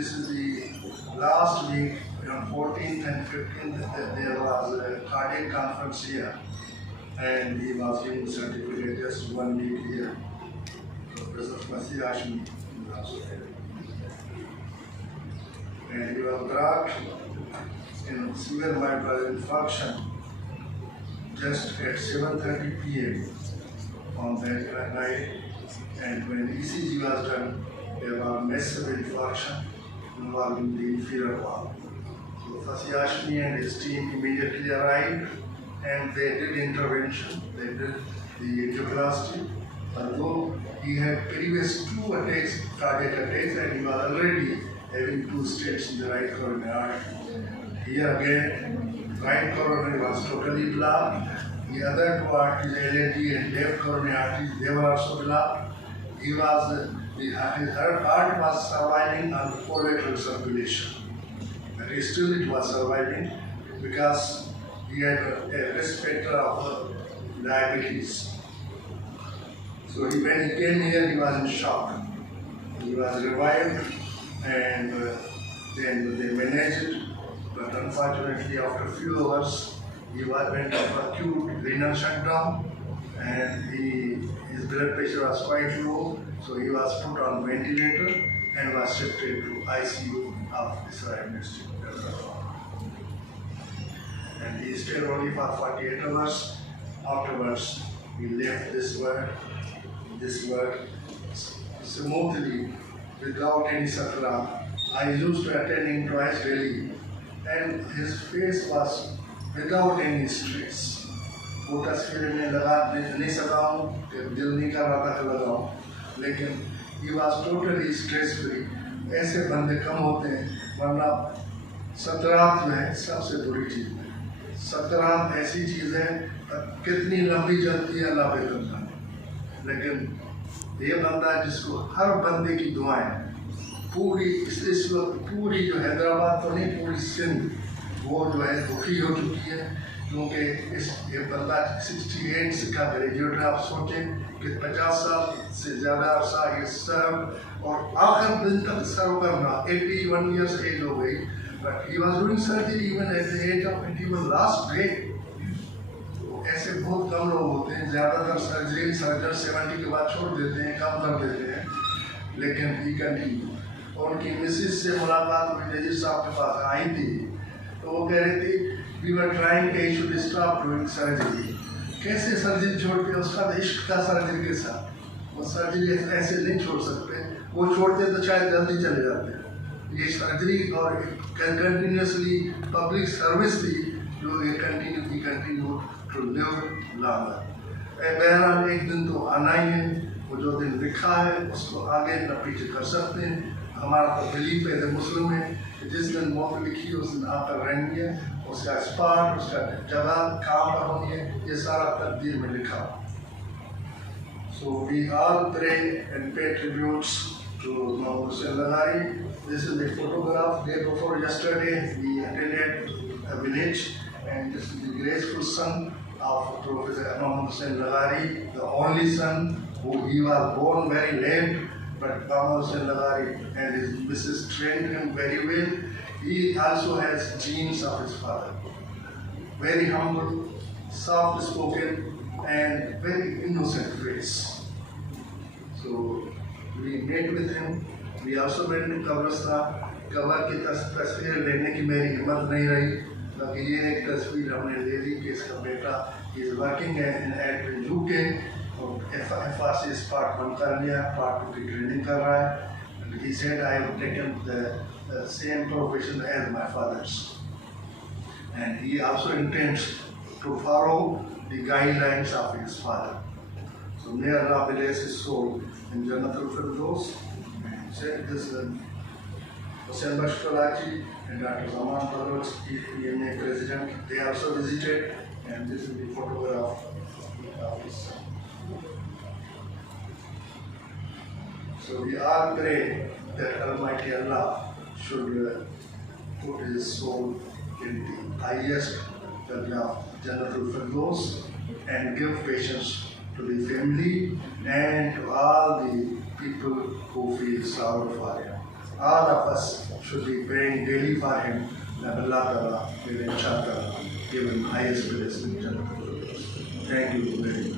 this is the last week, on 14th and 15th, there was a cardiac conference here, and he was given the certificate just 1 week here. So Professor Masih Hashmi was also there. And he was brought in severe mitral infarction just at 7:30 p.m. on that night, and when ECG was done, there was massive infarction involving the inferior valve. So Masih Hashmi and his team immediately arrived, and they did intervention. They did the angioplasty. Although he had previous 2 attacks, cardiac attacks, and he was already having 2 stents in the right coronary artery. Here again, right coronary was totally blocked. The other 2 arteries, LAD and left coronary arteries, they were also blocked. His heart was surviving on the lateral circulation. But still it was surviving because he had a risk factor of diabetes. So when he came here, he was in shock. He was revived, and then they managed it. But unfortunately, after a few hours, he went into acute renal shutdown, and his blood pressure was quite low. So he was put on ventilator and was shifted to ICU of Israel University. And he stayed only for 48 hours. Afterwards, he left this world smoothly, without any sakra. I used to attend him twice daily, and his face was without any stress. वो तस्वीर में लगा नहीं सका हूँ, दिल नहीं कर रहा था कि लगाऊँ, लेकिन he was totally stress free. ऐसे बंदे कम होते हैं, वरना सकरात जो है सबसे बुरी चीज़ है. सकरात ऐसी चीज़ है, कितनी लंबी चलती है अल्लाह पे करता है, लेकिन ये बंदा जिसको हर बंदे की दुआएं पूरी इस वक्त पूरी जो हैदराबाद तो नहीं, पूरी सिंध वो जो है दुखी हो चुकी है, क्योंकि ये बंदा 68 का ग्रेजुएट है. आप सोचें कि 50 साल से ज़्यादा अरसा ये सर्व और आखिर दिन तक सर्व करना. 81 years एज हो गई, but he was doing surgery even at the age of 81 last day. ऐसे बहुत कम लोग होते हैं, ज़्यादातर सर्जरी सर्जन 70 के बाद छोड़ देते हैं, कम कर देते हैं, लेकिन ही कंटिन्यू. उनकी मिसिस से मुलाकात हुई, नजीर साहब के पास आई थी, तो वो कह रही थी वी वर ट्राइंग कि he should stop doing surgery. कैसे सर्जरी छोड़ते हैं, उसका इश्क का सर्जरी के साथ. वो सर्जरी ऐसे नहीं छोड़ सकते, वो छोड़ते तो शायद जल्दी चले जाते हैं. ये सर्जरी और कंटिन्यूसली पब्लिक सर्विस थी जो ये कंटिन्यू टू लिव लॉन्गर. बहरहाल एक दिन तो आना ही है, वो जो दिन लिखा है उसको आगे न पीछे कर सकते हैं. हमारा तो बिलीफ है मुस्लिम है कि जिस दिन मौत लिखी उस दिन आकर रहेंगे, उसका स्पॉट, उसका जगह कहाँ पर होनी है, ये सारा तकदीर में लिखा. So we all pray and pay tributes to MHLaghari. This is a photograph. Day before yesterday, we attended a village, and this is the graceful son of Professor MHLaghari, the only son who he was born very late, but MHLaghari and his Mrs. trained him very well. He also has genes of his father. Very humble, soft-spoken, and very innocent face. So we met with him. We also went to Kabristan. Cover की तस्वीर लेने की मेरी हिम्मत नहीं रही, बाकी ये एक तस्वीर हमने ले ली कि इसका बेटा is working in UK और FRC part 1 कर लिया, part 2 की ट्रेनिंग कर रहा है. And he said I have taken the same profession as my father's, and he also intends to follow the guidelines of his father. So may Allah bless his soul in Jannatul Firdaus. Said this Surgeon MHLaghari and Dr. Zaman Parvez, EMA president, they also visited, and this is the photograph of his son. So we all pray that Almighty Allah should put his soul in the highest Jannatul Firdaus and give patience to the family and to all the people who feel sorrow for him. all of us should be praying daily for him that Allah Ta'ala will inshallah give him highest blessing. Thank you very much.